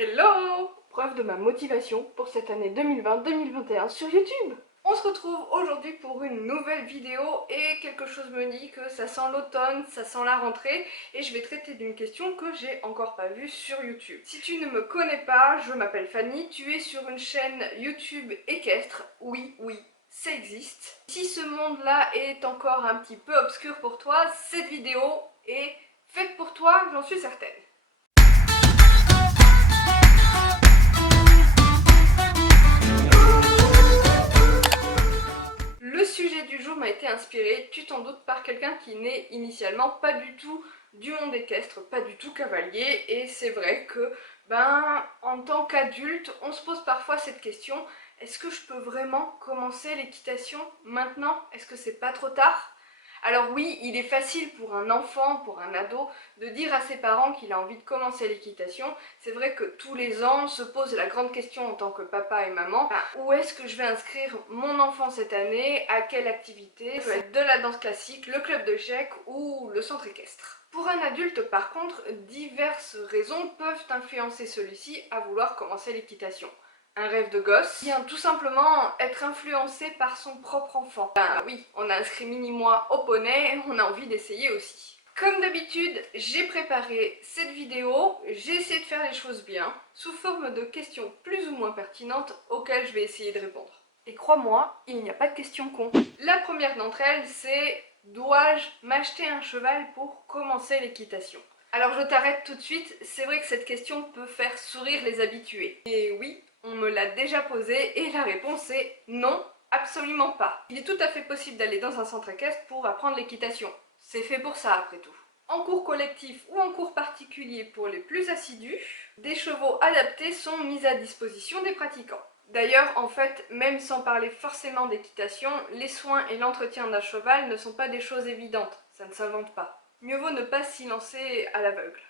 Hello! Preuve de ma motivation pour cette année 2020-2021 sur YouTube. On se retrouve aujourd'hui pour une nouvelle vidéo et quelque chose me dit que ça sent l'automne, ça sent la rentrée et je vais traiter d'une question que j'ai encore pas vue sur YouTube. Si tu ne me connais pas, je m'appelle Fanny, tu es sur une chaîne YouTube équestre, oui, ça existe. Si ce monde-là est encore un petit peu obscur pour toi, cette vidéo est faite pour toi, j'en suis certaine. Le sujet du jour m'a été inspiré, tu t'en doutes, par quelqu'un qui n'est initialement pas du tout du monde équestre, pas du tout cavalier, et c'est vrai que, en tant qu'adulte, on se pose parfois cette question, est-ce que je peux vraiment commencer l'équitation maintenant? Est-ce que c'est pas trop tard? Alors oui, il est facile pour un enfant, pour un ado, de dire à ses parents qu'il a envie de commencer l'équitation. C'est vrai que tous les ans, on se pose la grande question en tant que papa et maman, où est-ce que je vais inscrire mon enfant cette année? À quelle activité? Ça peut être de la danse classique, le club de chèque ou le centre équestre. Pour un adulte, par contre, diverses raisons peuvent influencer celui-ci à vouloir commencer l'équitation. Un rêve de gosse vient tout simplement être influencé par son propre enfant. Oui, on a inscrit Mini-moi au poney, on a envie d'essayer aussi. Comme d'habitude, j'ai préparé cette vidéo, j'ai essayé de faire les choses bien, sous forme de questions plus ou moins pertinentes auxquelles je vais essayer de répondre. Et crois-moi, il n'y a pas de questions cons. La première d'entre elles, c'est: dois-je m'acheter un cheval pour commencer l'équitation? Alors je t'arrête tout de suite, c'est vrai que cette question peut faire sourire les habitués. Et oui, on me l'a déjà posée et la réponse est non, absolument pas. Il est tout à fait possible d'aller dans un centre équestre pour apprendre l'équitation. C'est fait pour ça après tout. En cours collectif ou en cours particulier pour les plus assidus, des chevaux adaptés sont mis à disposition des pratiquants. D'ailleurs, en fait, même sans parler forcément d'équitation, les soins et l'entretien d'un cheval ne sont pas des choses évidentes, ça ne s'invente pas. Mieux vaut ne pas s'y lancer à l'aveugle.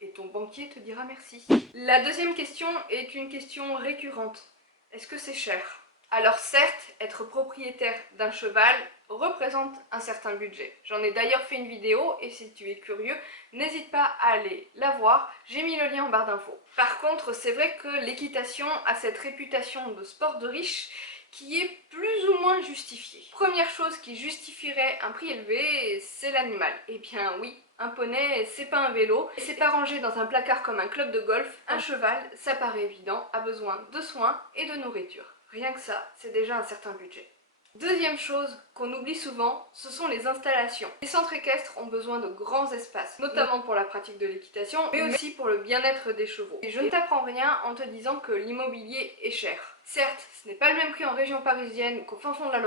Et ton banquier te dira merci. La deuxième question est une question récurrente. Est-ce que c'est cher? Alors certes, être propriétaire d'un cheval représente un certain budget. J'en ai d'ailleurs fait une vidéo et si tu es curieux, n'hésite pas à aller la voir, j'ai mis le lien en barre d'infos. Par contre, c'est vrai que l'équitation a cette réputation de sport de riche qui est plus ou moins justifiée. Première chose qui justifierait un prix élevé, c'est l'animal. Eh bien oui, un poney, c'est pas un vélo, et c'est pas rangé dans un placard comme un club de golf. Un cheval, ça paraît évident, a besoin de soins et de nourriture. Rien que ça, c'est déjà un certain budget. Deuxième chose qu'on oublie souvent, ce sont les installations. Les centres équestres ont besoin de grands espaces, notamment pour la pratique de l'équitation, mais aussi pour le bien-être des chevaux. Et je ne t'apprends rien en te disant que l'immobilier est cher. Certes, ce n'est pas le même prix en région parisienne qu'au fin fond de la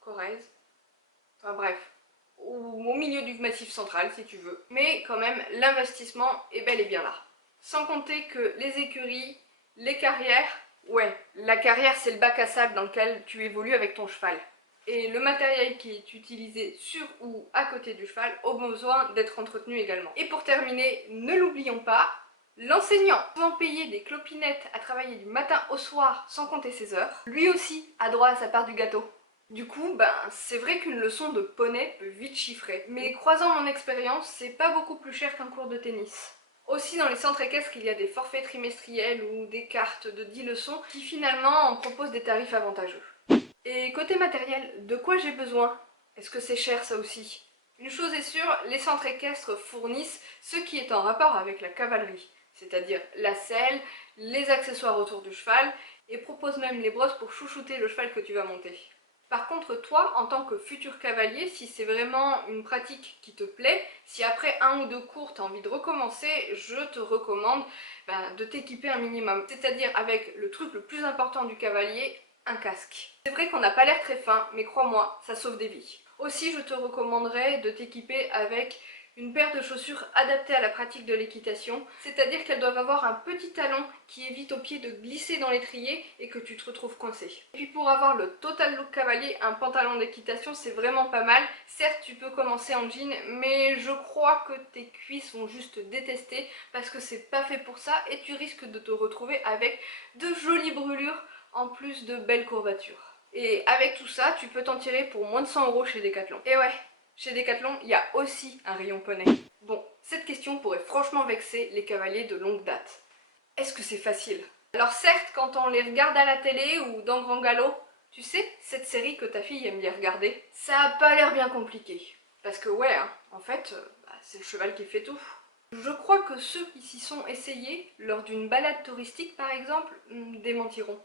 Corrèze, enfin bref, ou au milieu du massif central si tu veux. Mais quand même, l'investissement est bel et bien là. Sans compter que les écuries, les carrières, ouais, la carrière c'est le bac à sable dans lequel tu évolues avec ton cheval. Et le matériel qui est utilisé sur ou à côté du cheval a besoin d'être entretenu également. Et pour terminer, ne l'oublions pas, l'enseignant, pouvant payer des clopinettes à travailler du matin au soir sans compter ses heures, lui aussi a droit à sa part du gâteau. Du coup, c'est vrai qu'une leçon de poney peut vite chiffrer. Mais croisant mon expérience, c'est pas beaucoup plus cher qu'un cours de tennis. Aussi dans les centres équestres, il y a des forfaits trimestriels ou des cartes de 10 leçons qui finalement en proposent des tarifs avantageux. Et côté matériel, de quoi j'ai besoin? Est-ce que c'est cher ça aussi? Une chose est sûre, les centres équestres fournissent ce qui est en rapport avec la cavalerie, c'est-à-dire la selle, les accessoires autour du cheval, et proposent même les brosses pour chouchouter le cheval que tu vas monter. Par contre, toi, en tant que futur cavalier, si c'est vraiment une pratique qui te plaît, si après un ou deux cours tu as envie de recommencer, je te recommande de t'équiper un minimum. C'est-à-dire avec le truc le plus important du cavalier, un casque. C'est vrai qu'on n'a pas l'air très fin, mais crois-moi, ça sauve des vies. Aussi, je te recommanderais de t'équiper avec une paire de chaussures adaptées à la pratique de l'équitation, c'est-à-dire qu'elles doivent avoir un petit talon qui évite aux pieds de glisser dans l'étrier et que tu te retrouves coincé. Et puis pour avoir le total look cavalier, un pantalon d'équitation c'est vraiment pas mal. Certes tu peux commencer en jean, mais je crois que tes cuisses vont juste détester parce que c'est pas fait pour ça et tu risques de te retrouver avec de jolies brûlures en plus de belles courbatures. Et avec tout ça, tu peux t'en tirer pour moins de 100 € chez Decathlon. Et ouais, chez Decathlon, il y a aussi un rayon poney. Bon, cette question pourrait franchement vexer les cavaliers de longue date. Est-ce que que c'est facile. Alors certes, quand on les regarde à la télé ou dans Grand Galop, tu sais, cette série que ta fille aime bien regarder, ça a pas l'air bien compliqué. Parce que ouais, hein, en fait, c'est le cheval qui fait tout. Je crois que ceux qui s'y sont essayés, lors d'une balade touristique par exemple, démentiront.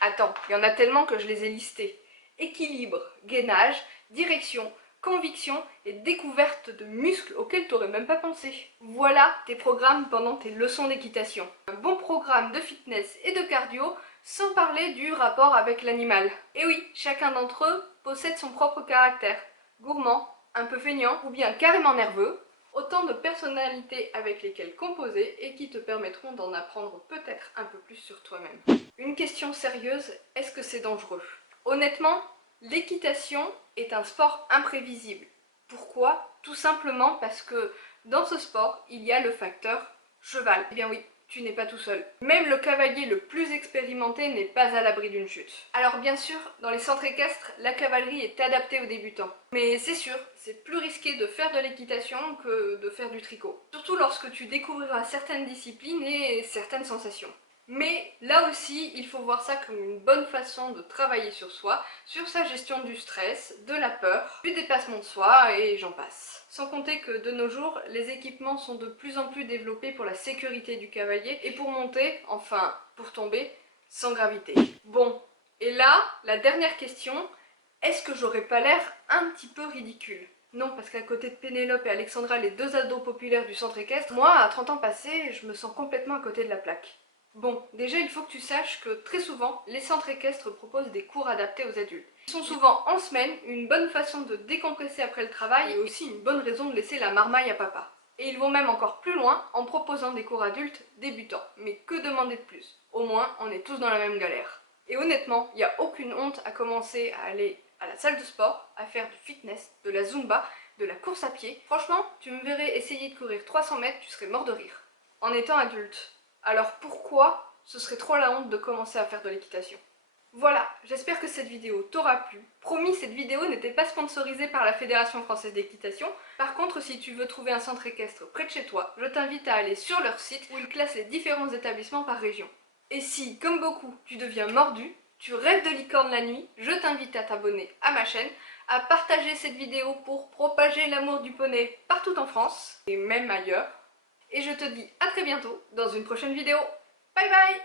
Attends, il y en a tellement que je les ai listés. Équilibre, gainage, direction, conviction et découverte de muscles auxquels t'aurais même pas pensé. Voilà tes programmes pendant tes leçons d'équitation. Un bon programme de fitness et de cardio, sans parler du rapport avec l'animal. Et oui, chacun d'entre eux possède son propre caractère. Gourmand, un peu feignant ou bien carrément nerveux. Autant de personnalités avec lesquelles composer et qui te permettront d'en apprendre peut-être un peu plus sur toi-même. Une question sérieuse, est-ce que c'est dangereux? Honnêtement, l'équitation est un sport imprévisible. Pourquoi? Tout simplement parce que dans ce sport, il y a le facteur cheval. Eh bien oui, tu n'es pas tout seul. Même le cavalier le plus expérimenté n'est pas à l'abri d'une chute. Alors bien sûr, dans les centres équestres, la cavalerie est adaptée aux débutants. Mais c'est sûr, c'est plus risqué de faire de l'équitation que de faire du tricot. Surtout lorsque tu découvriras certaines disciplines et certaines sensations. Mais là aussi, il faut voir ça comme une bonne façon de travailler sur soi, sur sa gestion du stress, de la peur, du dépassement de soi et j'en passe. Sans compter que de nos jours, les équipements sont de plus en plus développés pour la sécurité du cavalier et pour monter, enfin pour tomber, sans gravité. Bon, et là, la dernière question, est-ce que j'aurais pas l'air un petit peu ridicule? Non, parce qu'à côté de Pénélope et Alexandra, les deux ados populaires du centre équestre, moi, à 30 ans passés, je me sens complètement à côté de la plaque. Bon, déjà il faut que tu saches que très souvent, les centres équestres proposent des cours adaptés aux adultes. Ils sont souvent en semaine, une bonne façon de décompresser après le travail et aussi une bonne raison de laisser la marmaille à papa. Et ils vont même encore plus loin en proposant des cours adultes débutants. Mais que demander de plus? Au moins, on est tous dans la même galère. Et honnêtement, il n'y a aucune honte à commencer à aller à la salle de sport, à faire du fitness, de la zumba, de la course à pied. Franchement, tu me verrais essayer de courir 300 mètres, tu serais mort de rire. En étant adulte. Alors pourquoi ce serait trop la honte de commencer à faire de l'équitation? Voilà, j'espère que cette vidéo t'aura plu. Promis, cette vidéo n'était pas sponsorisée par la Fédération Française d'Équitation. Par contre, si tu veux trouver un centre équestre près de chez toi, je t'invite à aller sur leur site où ils classent les différents établissements par région. Et si, comme beaucoup, tu deviens mordu, tu rêves de licorne la nuit, je t'invite à t'abonner à ma chaîne, à partager cette vidéo pour propager l'amour du poney partout en France, et même ailleurs. Et je te dis à très bientôt dans une prochaine vidéo. Bye bye!